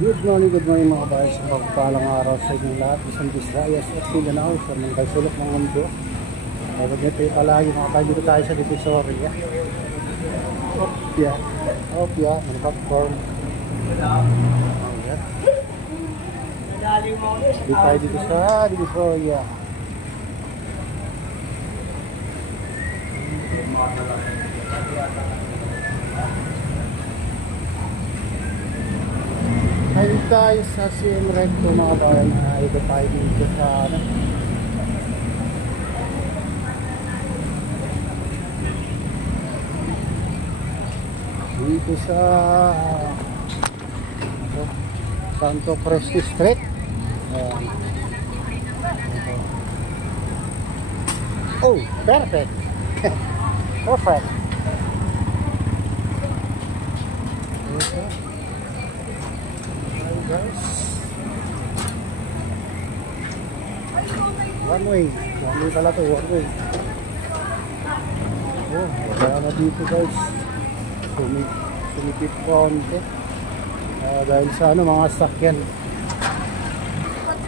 Good morning mga kabayan sa pagpapalang araw sa inyong lahat. Isang Visayas at Mindanao sa mga sulok ng mundo. Huwag nito yung palagi mga kabayan, dito tayo sa Divisoria. Opia, manufacturer. Dito tayo dito sa Divisoria. Ngayon tayo sa CM Recto mga kabayan. Ito tayo dito sa dito sa Santo Cristo Street. Oh, perfect. Perfect. Guys, one way pala to, one way. Oh, wala na dito guys, sumipit konti dahil sa mga sakyan.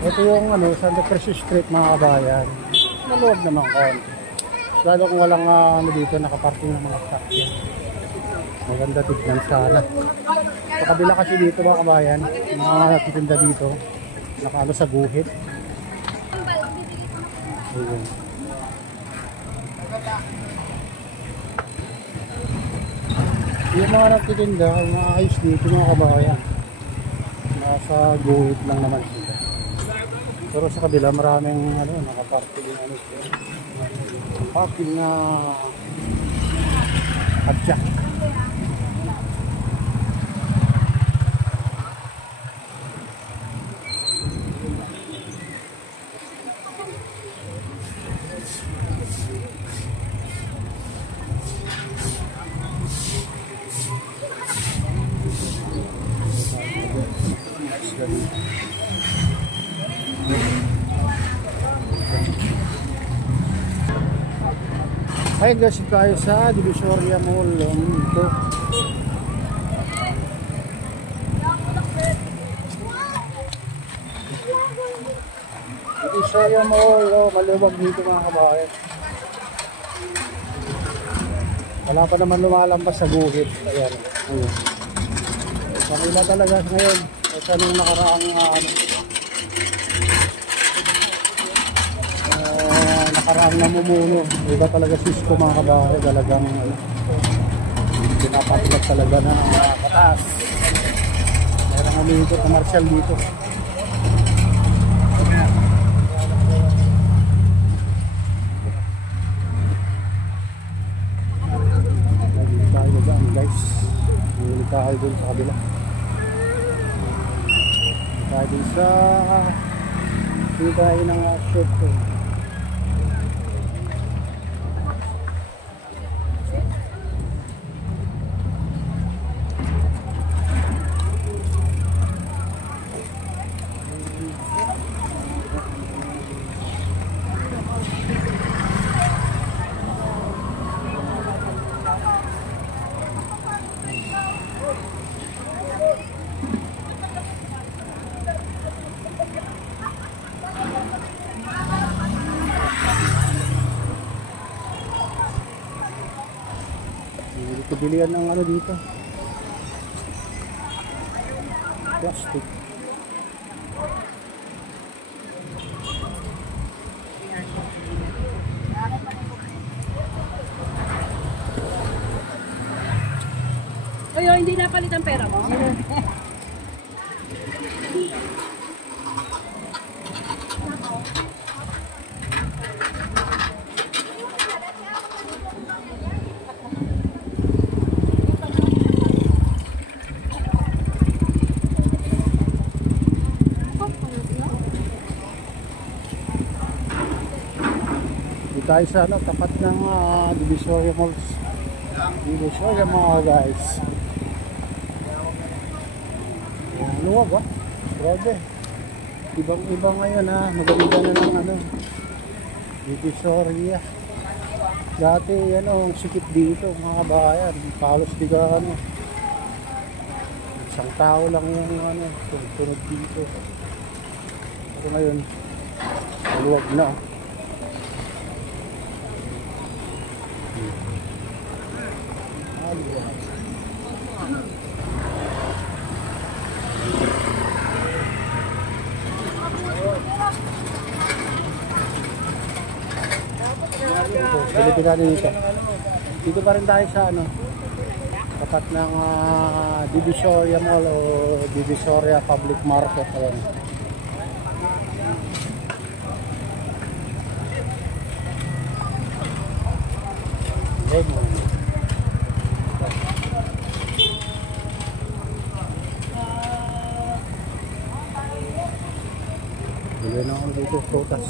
Ito yung Santa Cruz Street mga kabayan, maluwag naman konti, lalo kung walang dito nakaparking ng mga sakyan. Maganda tignan sana. Sa kabila kasi dito mga kabayan, mga natitinda dito nakaano sa guhit. Ayun. Yung mga natitinda ay maayos dito mga kabayan, nasa guhit lang naman sila. Pero sa kabila maraming nakaparking parking na katyak. Ay guys, tayo sa Divisoria Mall dito. Divisoria Mall, maluwag dito mga kabayan. Wala pa naman lumalambas sa guhit. Ayan. Kanila talaga ngayon. Sa nung nakaraang nakaraang namumuno. Iba talaga Cisco mga kabahay. Talagang pinapatlat talaga na katas. Mayroong umiikot na martial dito. Naging tayo dyan guys. Naging tayo dun sa kabila. Tayo dun sa tayo ng shop ko. Bilihan ng dito plastic. Oyo, hindi napalit ang pera mo? Tayo sa tapat ng Divisoria Malls. Divisoria mga guys. Luwag grabe. Ibang iba ngayon maganda na ng Divisoria. Dati sikip dito mga kabayan. Palos diga Isang tao lang yung ano, sunod dito. Pero ngayon, maluwag na. Maluwag. Silipin natin dito. Dito pa rin tayo sa ano, tapat ng Divisoria Mall o Divisoria Public Market. Ayan. Bili na ako dito, prutas.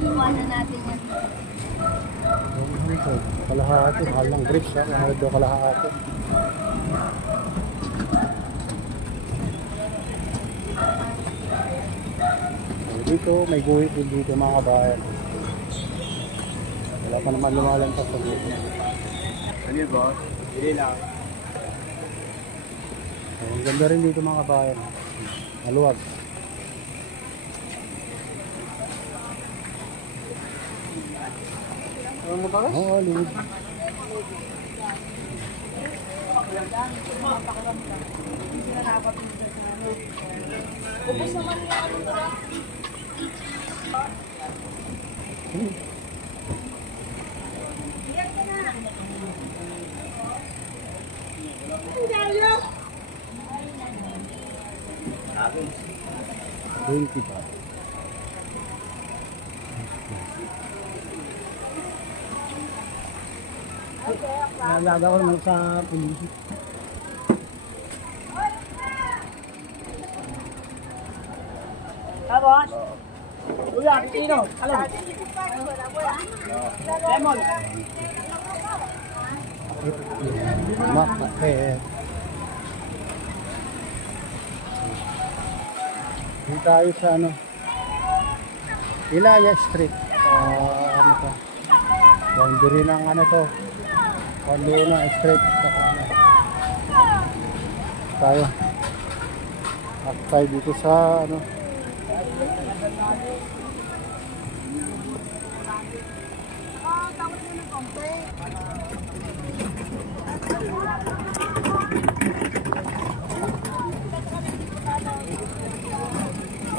Iwanan natin yan. Kalahati, mahal ng grapes ha, mahal daw kalahati. Dito may guhit din dito mga kabayan. Wala pa naman lumalang pa sa dito. Ano yun boss? Hindi lang. Ang ganda rin dito mga kabayan. Maluwag. Ano mo ba? Oo, liwag. Ubus naman yung ano ba? Iyan ka na. Akin. 20 pa. Nalaga ko naman sa pulis. Tapos? Kuya, pipino. Alam. Lemon. Makakit. Dito tayo sa ano, Ilaya Street. Ano to? Boundary ng ano to? Boundary ng street. Tayo. Tayo dito sa ano.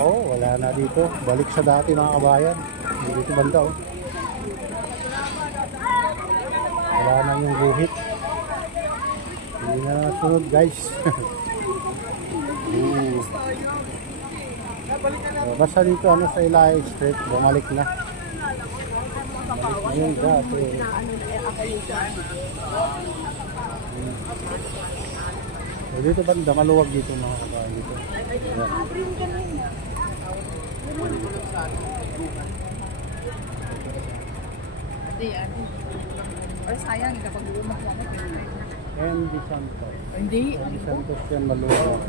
Oh, wala na dito. Balik sa dati mga kabayan. Dito banda oh. Wala na yung guhit. Hindi na nasunod guys. Basta dito ano sa Ilaya Street, bumalik na. Ayun dati. Dito banda, maluwag dito mga kabayan dito. Or sayang, kapag lumak mo ako. Andy Santos. Hindi. Andy Santos yan maluwag.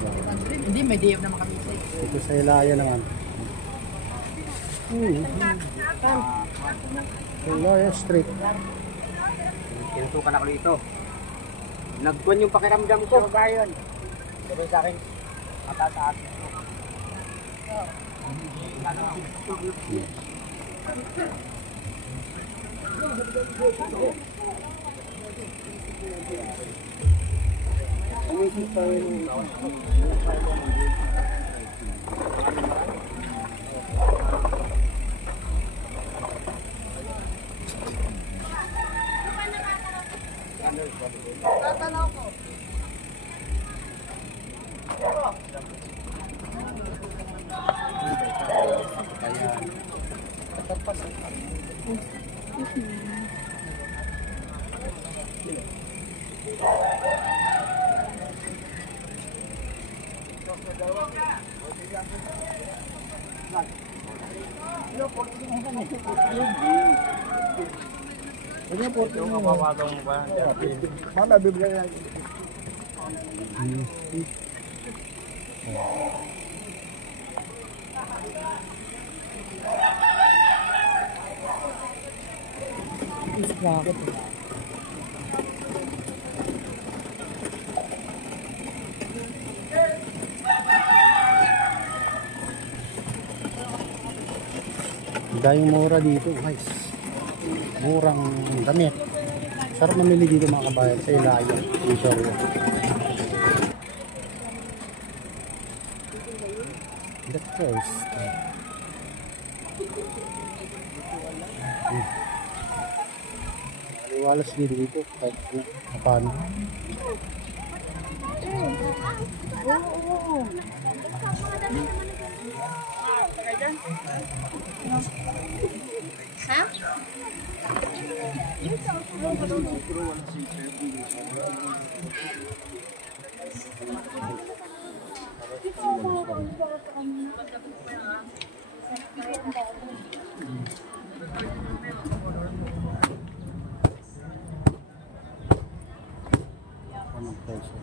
Hindi, may DM naman kami sa Dito sa Ilaya naman. Ilaya Street. Tinutukan ako dito. Nagkuhan yung pakiramdam ko. Ano ba yun? Sabi sa akin, matataas. Tatanaw ko. Kanya po, Yung kapawagang mo ba? mama, bibigyan na. Bakit? Dahil mura dito guys, murang damit. Sarap mamili dito mga kabayan sa Ilayo, Divisoria. The first aliwalas dito kahit paano. Ha? Anong presyo?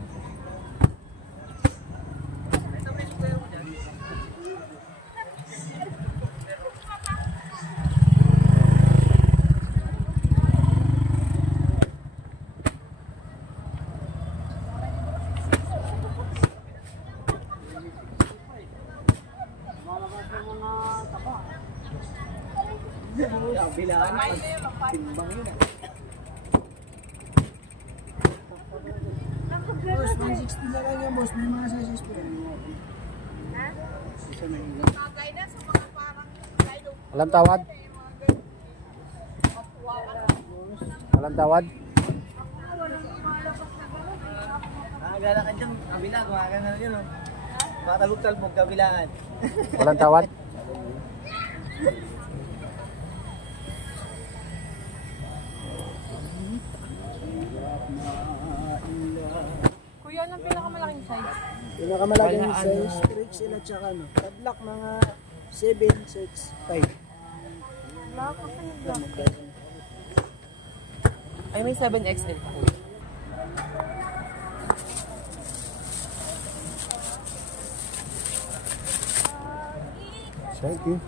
Bilaan. Timbang yun. Boss, 160 na lang yan, boss. May mga sizes po. Walang tawad? Walang tawad? Gala ka dyan, kabila, kumakan na yun. Matalog-talbog, kabilaan. Walang tawad? Kuya, anong pinakamalaking size? Pinakamalaking size, 3XL at saka ano. Padlock mga 7, 6, 5. Wala ko sa black. Ay, may 7XL po. Thank you.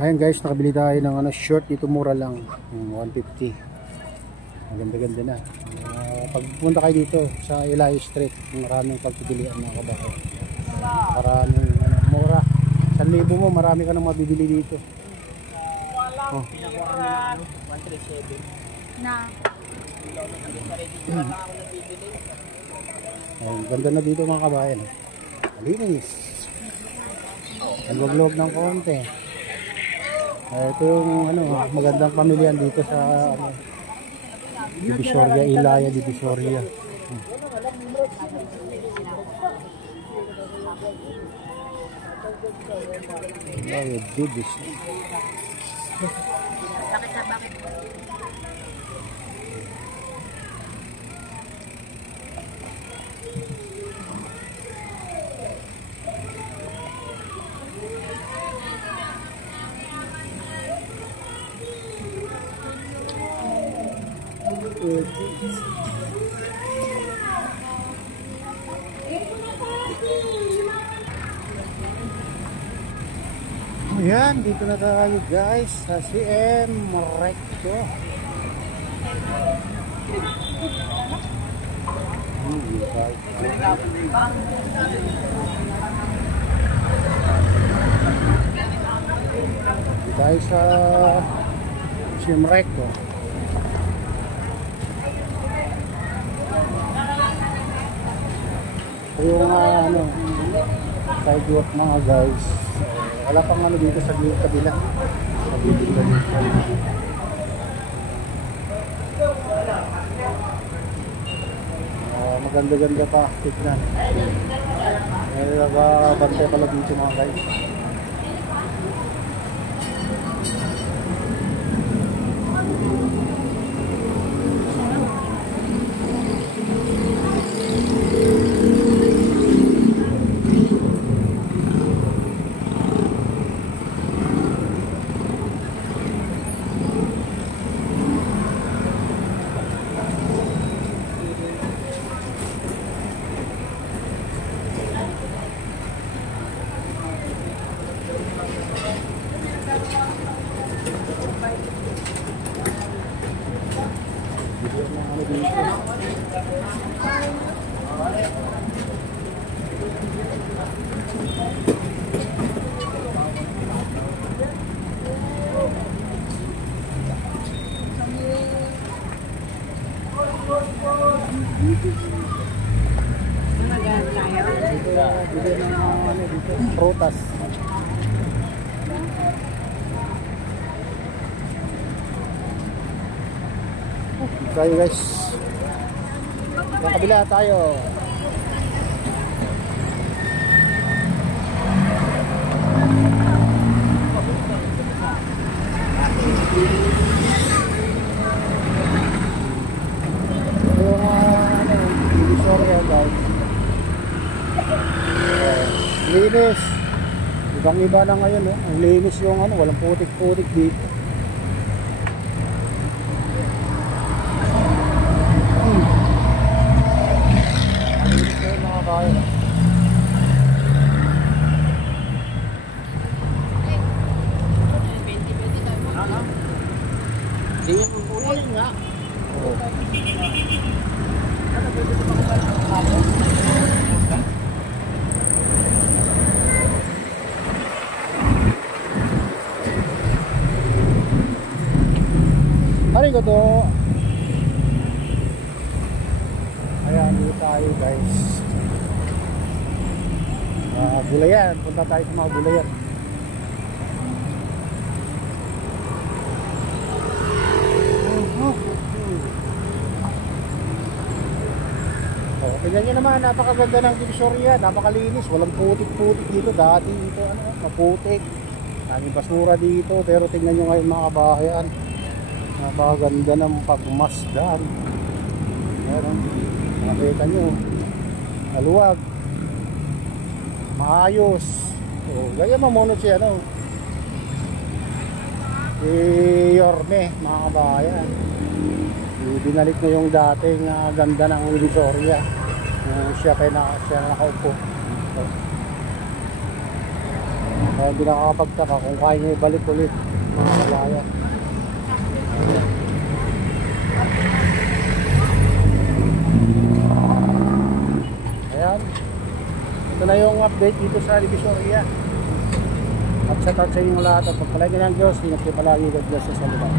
Ayan guys, nakabili tayo ng short dito, mura lang, 150. Maganda-ganda na. Pag pumunta kayo dito sa Ilayo Street, maraming pagpipilian mga kabahay. Maraming mura. 1,000 mo, marami ka nang mabibili dito. Oh. 137. Na. Ayan, ganda na dito mga kabayan. Malinis. Nagbablog ng konti. Ito yung magandang pamilyan dito sa Divisoria, Ilaya, Divisoria. Bakit bibis? Ayan, dito na tayo guys sa CM Recto. Dito tayo sa CM Recto. Yung sidewalk mga guys, wala pang dito sa kabila. Maganda-ganda pa tignan. May nagabantay pala dito mga guys. Prutas. Tayo guys. Sa kabila tayo. Linis. Ibang iba na ngayon, eh. Ang linis yung ano, walang putik-putik dito. Linis na yung mga bayan. Hindi yung kulay nga. Oo. Hari ko to. Ayan, dito tayo guys. Gulayan. Punta tayo sa mga gulayan. Tingnan nyo naman, napakaganda ng Divisoria. Napakalinis. Walang putik-putik dito. Dati dito, ano, maputik. Daming basura dito. Pero tingnan nyo ngayon mga kabahayan. Napakaganda ng pagmasdan. Ayan, nakita nyo, maluwag, maayos. So, gaya mamunod si ano, si Yorme mga kabayan. Binalik na yung dating ganda ng Divisoria. Siya nakaupo. Kaya hindi nakakapagtaka kung kaya nyo ibalik ulit mga kabayan. Ayan, ito na yung update dito sa Divisoria. At sa inyo lahat at pagpalagay ng Diyos, ingat kayo palagi. God bless sa lugar.